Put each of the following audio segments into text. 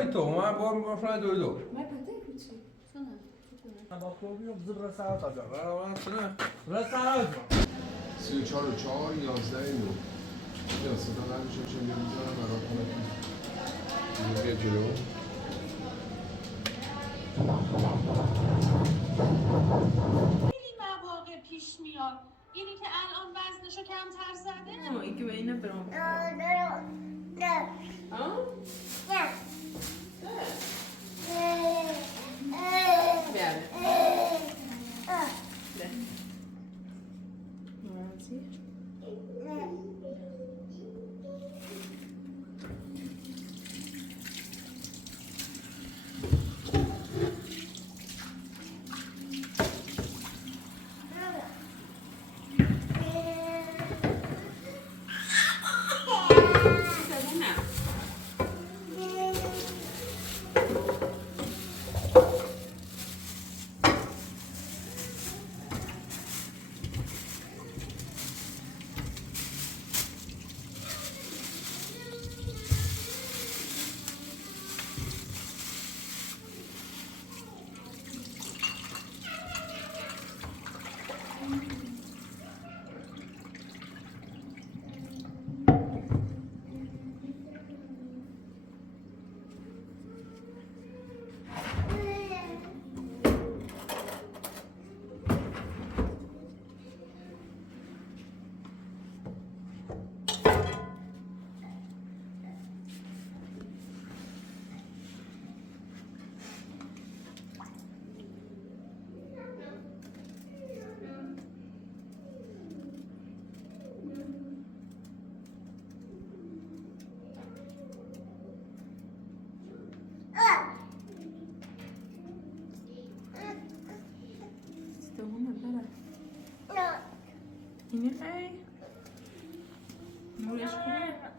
تو من با شما دویدو ما پته کوچی سنا با خوبی بزرگ رسالت آجا برای سنه رسالت 34 و 4 11 9 یا صدا نمیشه چه میذارم براتون بیا جلو خیلی مواقع پیش میاد اینی که الان وزنشو کمتر زده این که به اینه برام اینه خیلی نورش خوبه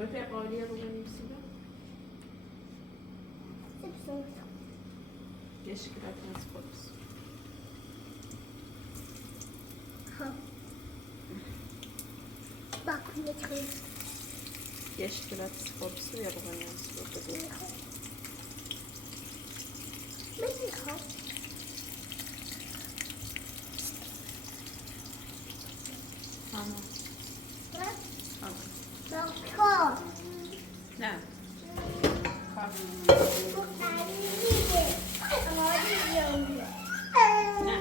Perché poi io come università? Teşekkür transports. Bak ne çıkıyor. Teşekkür transports yapacağız burada. Ne çıkıyor? Tamam. Tamam. Ne? Bu tane Ne?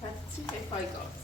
Passiv e poi gozzi.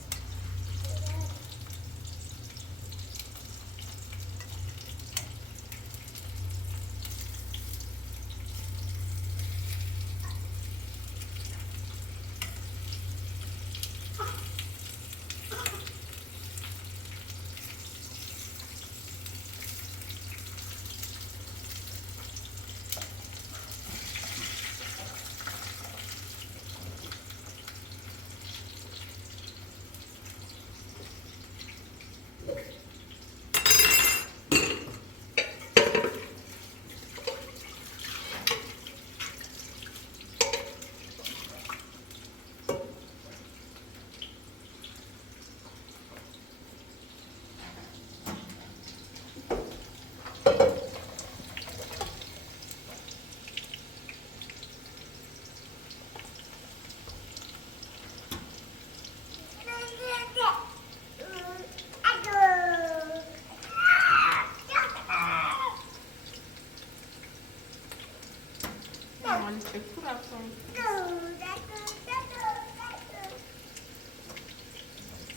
Mamalis çok kurapsın.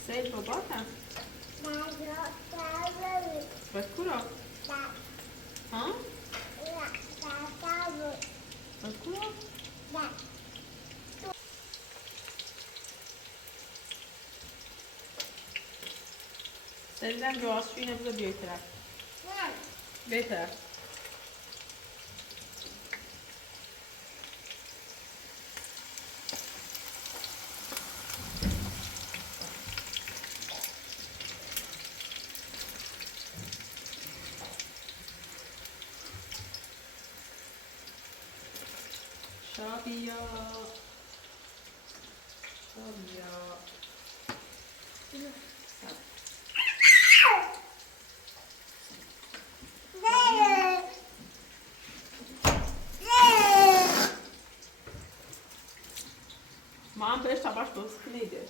Sei babata? Vai curò? Ha? Vai curò? Senden bir az yine burada bir taraf. Bir taraf. Şabiya. Şabiya. Mam, to jeszcze masz to skleidy.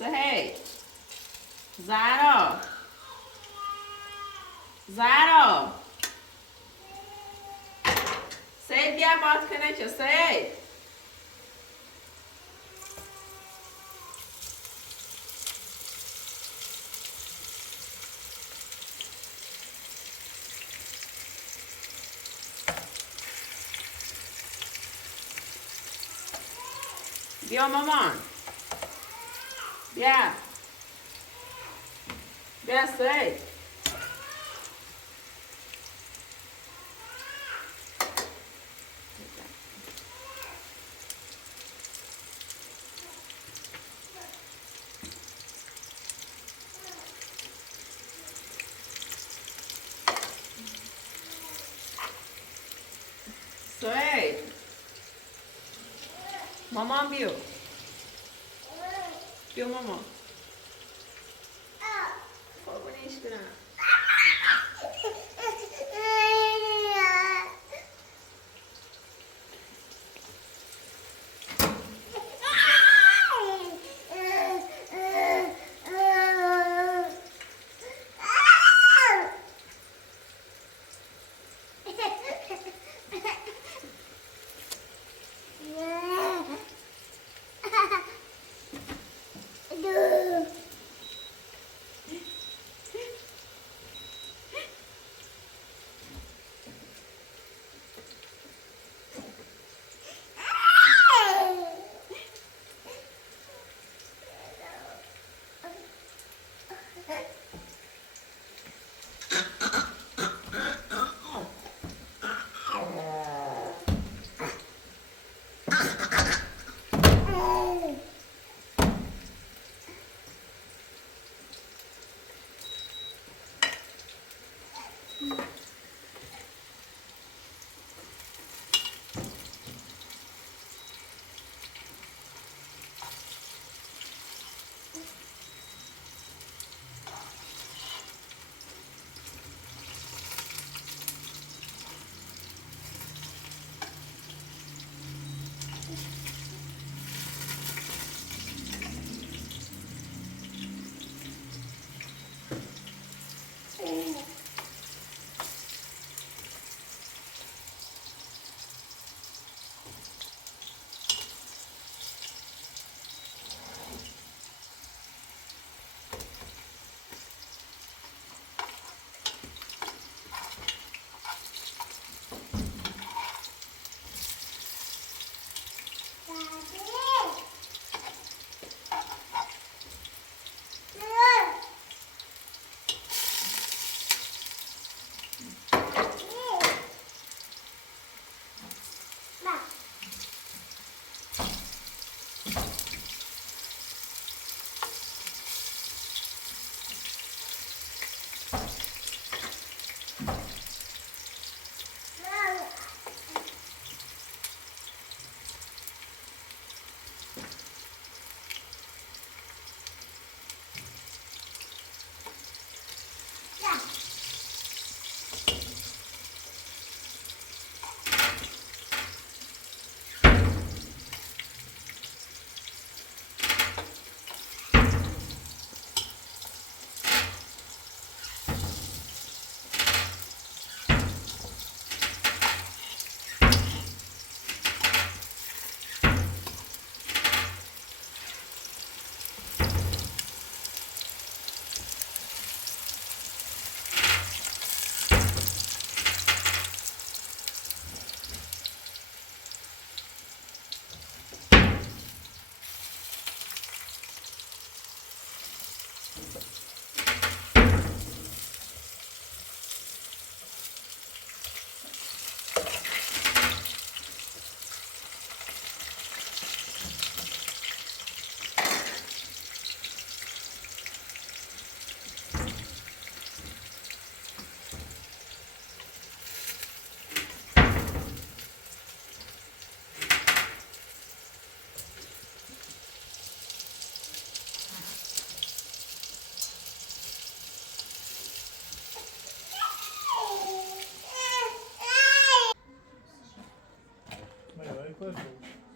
Say, Zara. Zara. Say بیا باز کنه چه say. بیا مامان. بیا. بیا say. Say. Maman biyo. Biyo mama. Korkun işkine.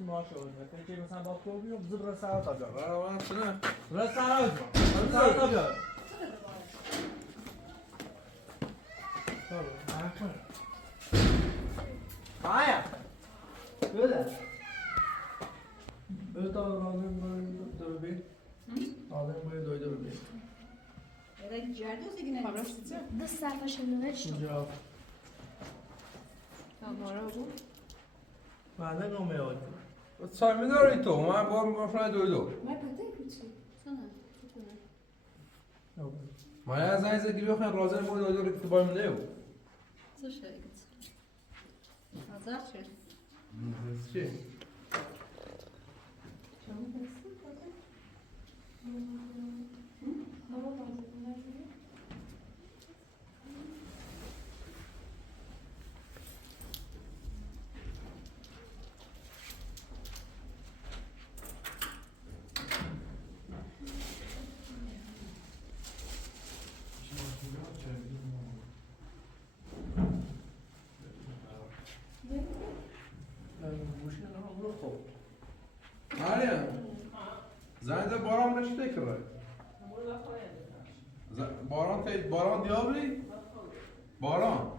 ماشو فکر مثلا باکلو بیام زبر ساعت آبیا برای شنو؟ رس ساعت ساعت آبیا Maya. Böyle. Böyle davranıyorum böyle da bebeğim. Ağlayın böyle doydu bebeğim. Era ciğerde olsa yine parası. دوست داشتم Şimdi al. Tamam bu. Benden olmaya oldu. چای میداری تو؟ من با ماشین دویدو. Ne pate küçük. Sana. Yok. من از زنگ زدی بخوام رازه بود دویدو که بایم نیو. Co się jest? A zawsze. چی؟ مریم زنگ زد باران نشی تکرار باران دیابلی؟ باران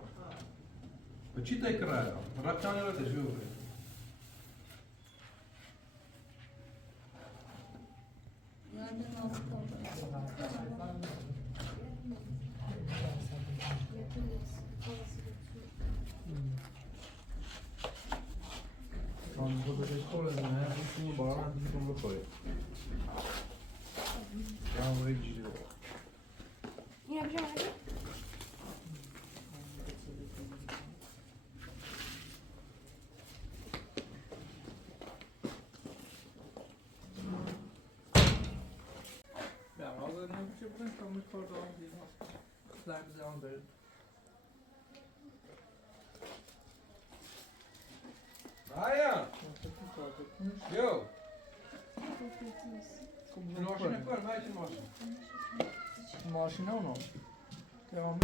و چی تکرار؟ رفتانی را تشویق من بزرگش خورده نه این باران دیگه کن بخوری یا هم روی جیده Ja, we hadden een beetje brand van met voor de hand die nog klein zijn. آیا یو خب ماشین کن ماشین ماشین اونو تمام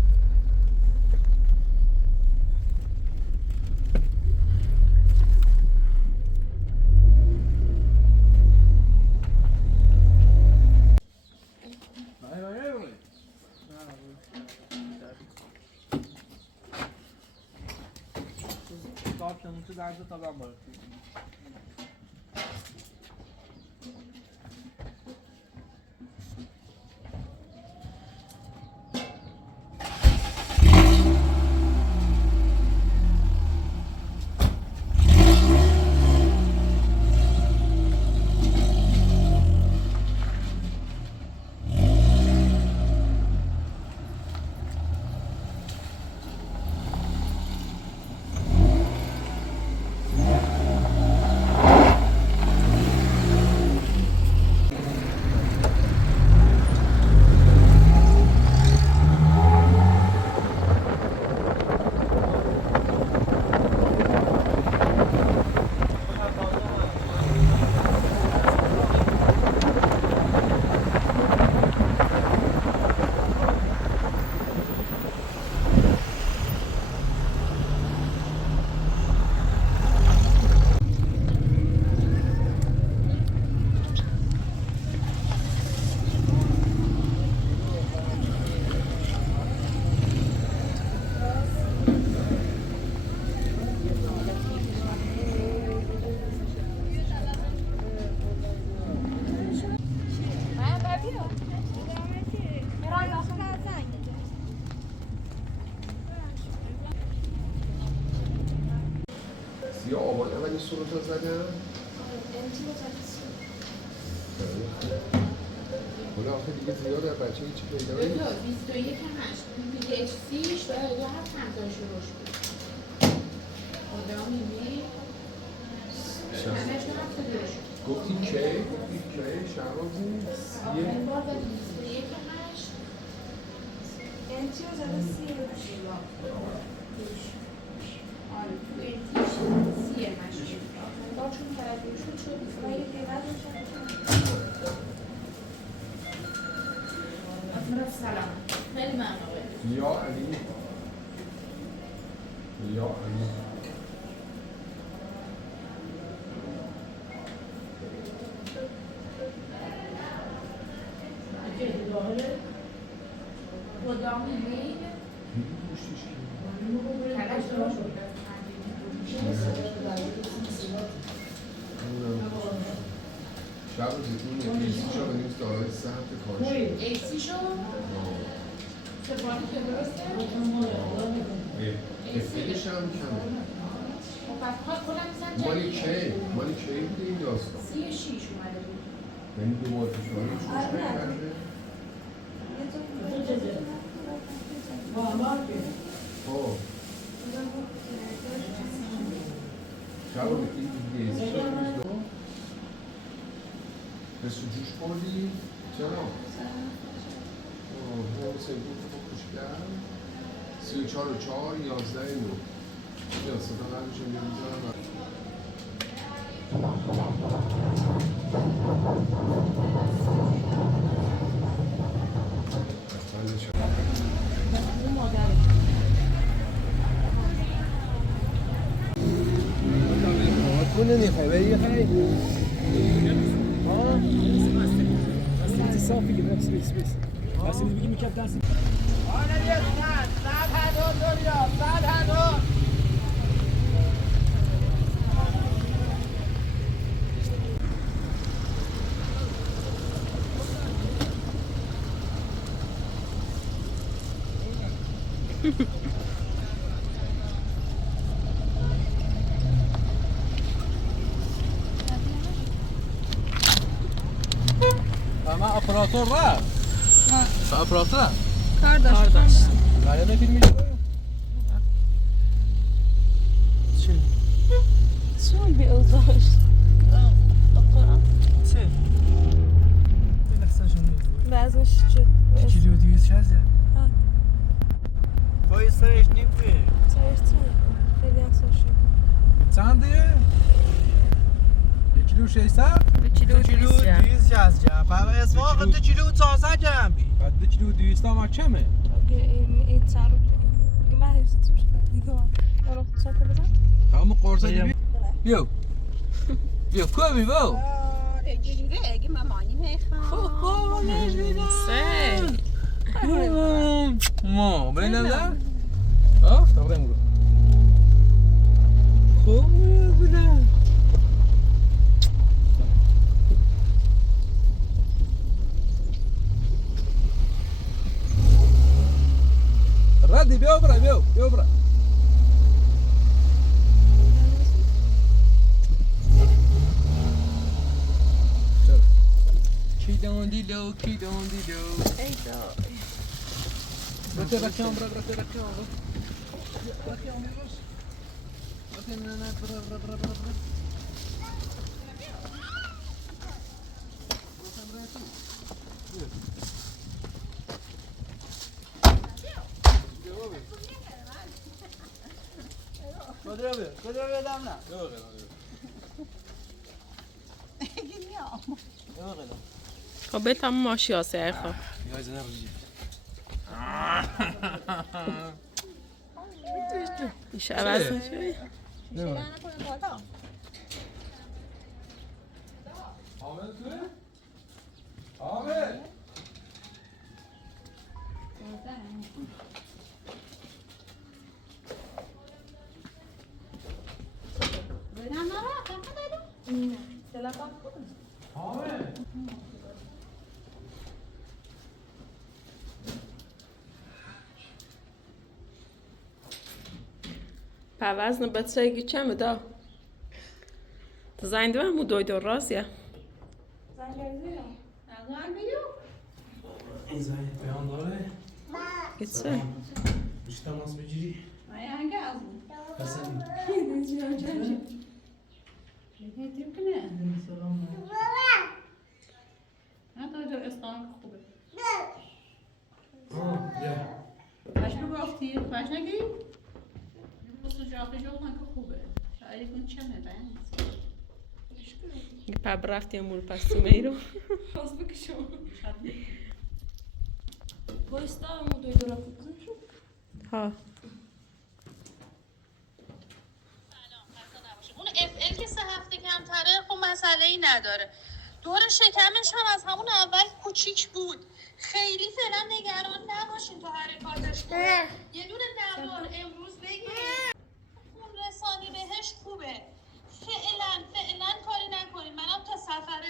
Zaten derdi taban var. سیا آباد اولی سروتا زدم حالا آخه دیگه زیاد از بچه هیچی پیدا نیست 21 8 PHCش داره 2 هفت 50 شروعش بود خدا میبینی همش 2 هفت دروش گفتی کی؟ شهرازی؟ آخرین بار دادی 21 8 یعنی چی رو زده سی رو آره تو انتیش 30 مشکل آخرین بار چون تردیو شد ولی قیمتش سلام خیلی ممنون یا علی کدام ایمیل پوشتیش کلش داشت شب روزی اون ایسیشو به نیست دارای سمت کارش ایسیشو سفاری که درسته؟ افیدش هم کمه خب پس خواهد خودم میزن مالی کی بوده این داستان 36 اومده بود یعنی دو بار پیشوانی چوش نکرده خب شب روزی این ایسیشو روز دو به سجوش خوردی؟ چرا؟ اون سیبون رو خوش کرد 34 و 4 11 9 یا صدا قبلش رو می‌ذارم تو نمیخوای بری خیلی صافی که بس اصلا میگی میکرد دست اما اپراتور رفت اپراتور کار داشت برای فیلم میشه چون بی اوضاش چه؟ این احساشون نیست بعضش چه کیلو 200 هست ها با سرش نیم بوی چرتی خیلی احساش چنده؟ 1 کیلو 600 2 کیلو 260 جمع بعد اسمها 2 کیلو 400 جمع بی بعد 2 کیلو 200 هم کمه این چند رو دیگه من هیچ توش دیگه رو چطور بزن همون قرصه بیو بیو کوبی بیو اگه مامانی میخوام ما بینم نه؟ تقریبا برو خوب بودم ردی بیا برا بیا برا کی دون دیلو ای دا برات رکام برا رکام میروش نه برا کجا بدم نه خب به تمام ماشی هسته خب یا زنه رجی میشه عوض میشه عامل توی؟ عامل وزن بچگی چمه دا زنده هم مو دویدو راست یا این زنی پیان داره گیچه بیش تماس بگیری حسن باش بگفتی؟ باش نگی؟ خوبه شاید کن چمه پب رفتی امور پس تو میرو باز بکشم بایستا مو دوی دورا بزن شو ها اون FL که 3 هفته کمتره خب مسئله ای نداره. دور شکمش هم از همون اول کوچیک بود. خیلی فعلا نگران نباشین تو حرکاتش خوبه. یه دونه دوار امروز بگیرید. خون رسانی بهش خوبه. فعلا کاری نکنین. منم تا سفر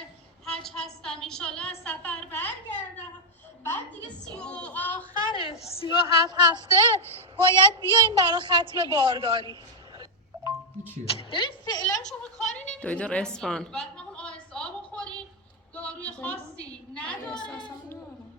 حج هستم. انشالله از سفر برگردم. بعد دیگه 37 هفته باید بیاین برای ختم بارداری. چیه؟ ببین فعلا شما کاری نمی‌کنید. دویدو اصفهان بعد همون ASA بخورین. داروی خاصی نداره.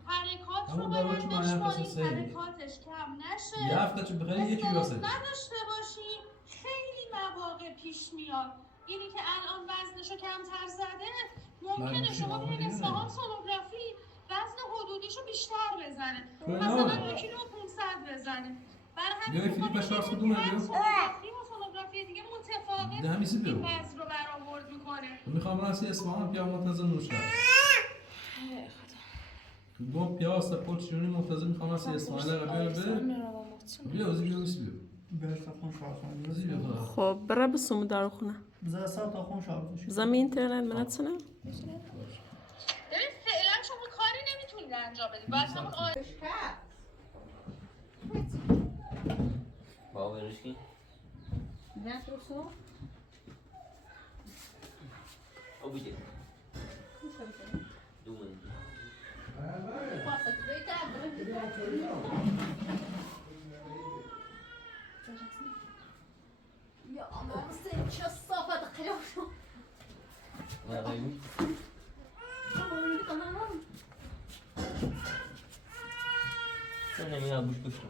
حرکات رو باید بشمارین. حرکاتش کم نشه. یه هفته چون بخیلی 1 کیلو هست نداشته باشین. خیلی مواقع پیش میاد. اینی که الان وزنشو کمتر زده ممکنه شما بیاین اصفهان سونوگرافی وزن حدودیشو بیشتر بزنه. مثلا 2 کیلو 500 بزنه. برای همین فیلیپ بشارس کدومه بیا؟ سونوگرافی دیگه متفاوت ده همیسی بیو این وزن رو برآورد میکنه. میخوام راسی اصفهان پیا منتظر نوشتر بو پیا است پولشونی منتظر میخوام راسی اصفهان لقا بیا اوزی بیا اوزی بیا برسه خون شارژ اوزی بیا خدا خب برای بسوم دارو خونه بذار ساعت تا خون شارژ بشه زمین اینترنت منت سنم ببین فعلا شما کاری نمیتونید انجام بدید. باید همون باورش کی؟ نه تو او بیده دومن یا اما چه صافت خیاشو نه غیبی چون نمیدونم بوش بشتم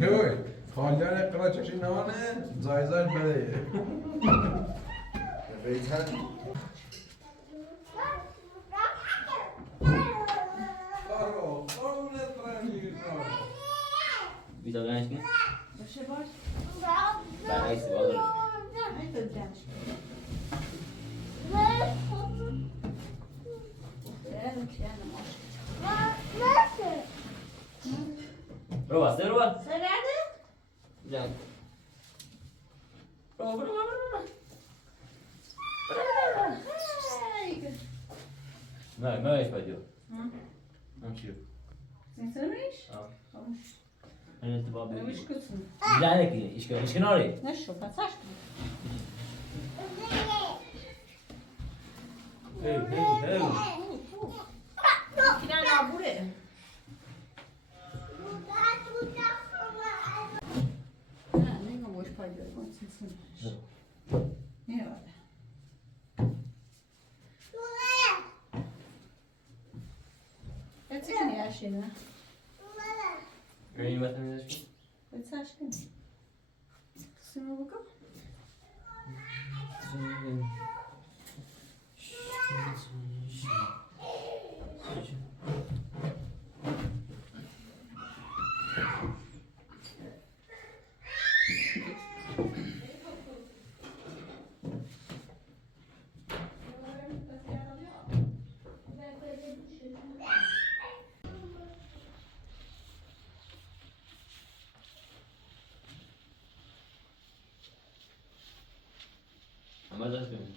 هوی خالیان اقرا چشی نمانه زایزاش بده بیتن بارو بیتا گنج کن باشه باش برای سیبا دارش نه تو جنش برو بسته برو بس سرده؟ جنگ برو نه ماهش بدیو همچیو Sensörmüş? آه این اتباب Neymiş بگیر kızım? جنگ کی ایش کناری Ne şu? Pasaş mı? هی هی هی Kiler ya buraya. Ha, ne boş payıyor? Sensörmüş. Ne öyle? Gerçekten ya şeyler. این مثلا میذاش کن Pasaş mı? Kısmına bakalım. اما دست بمید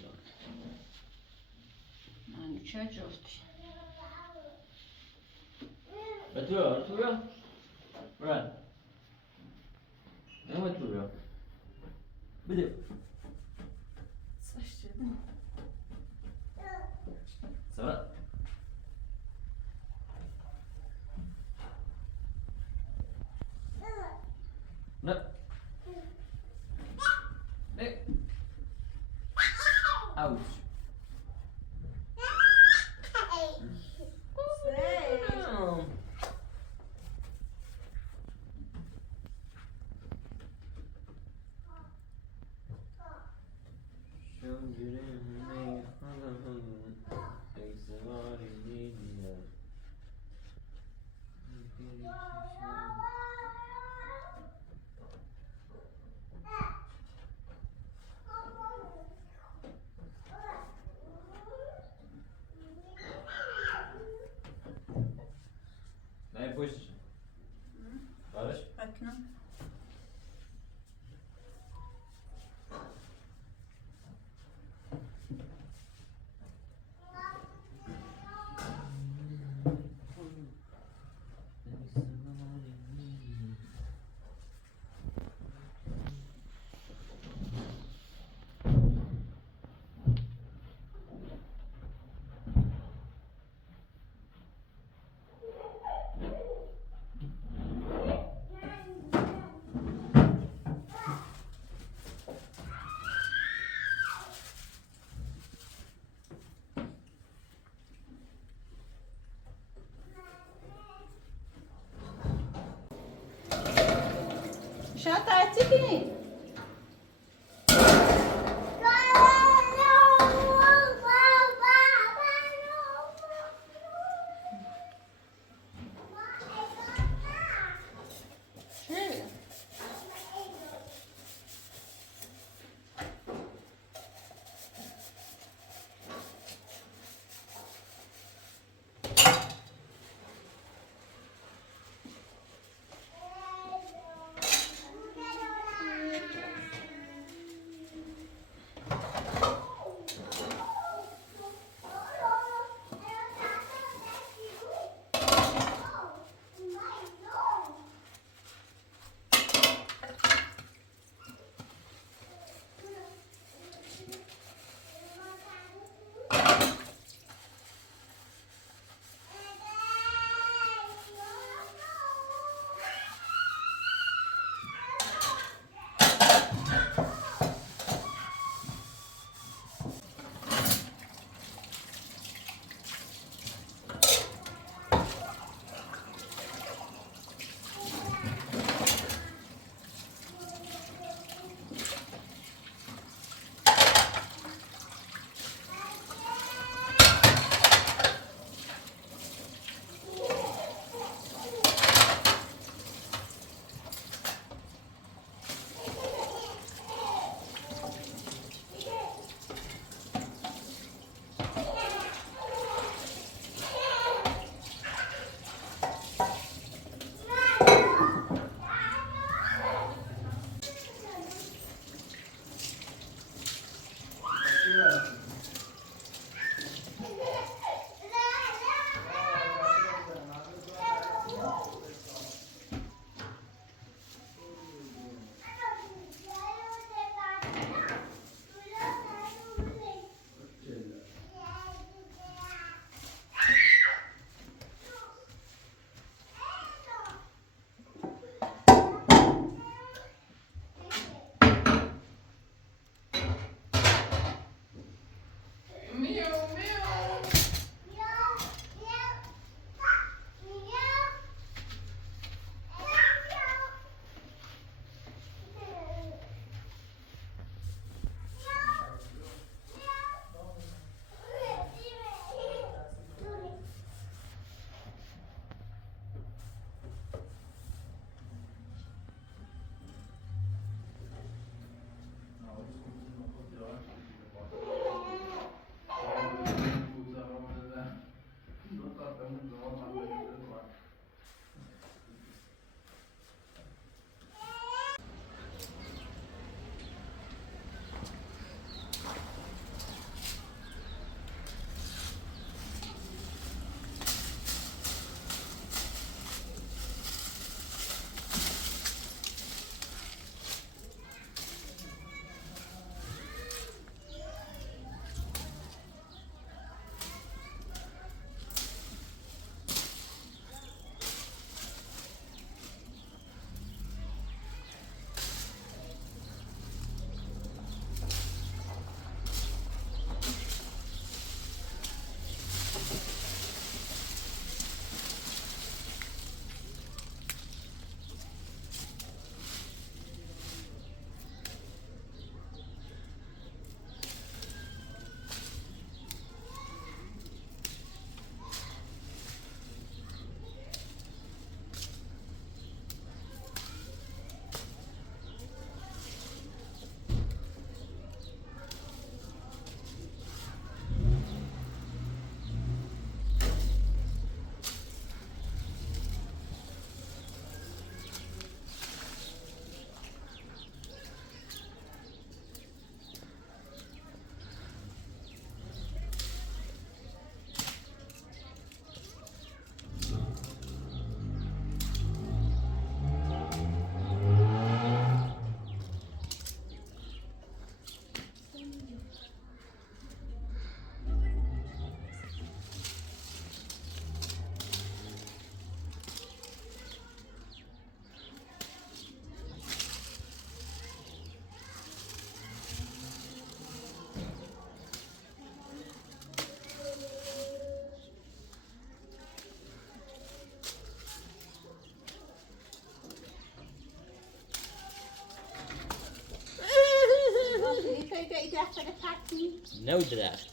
Yani çay coştu. تو بیا برن نمید تو بیا بده Saç dedim. سبا نه نه اوش Nej, push. Varış. Bakın. Şat artık ki. Şöyle. درختی؟ نو درخت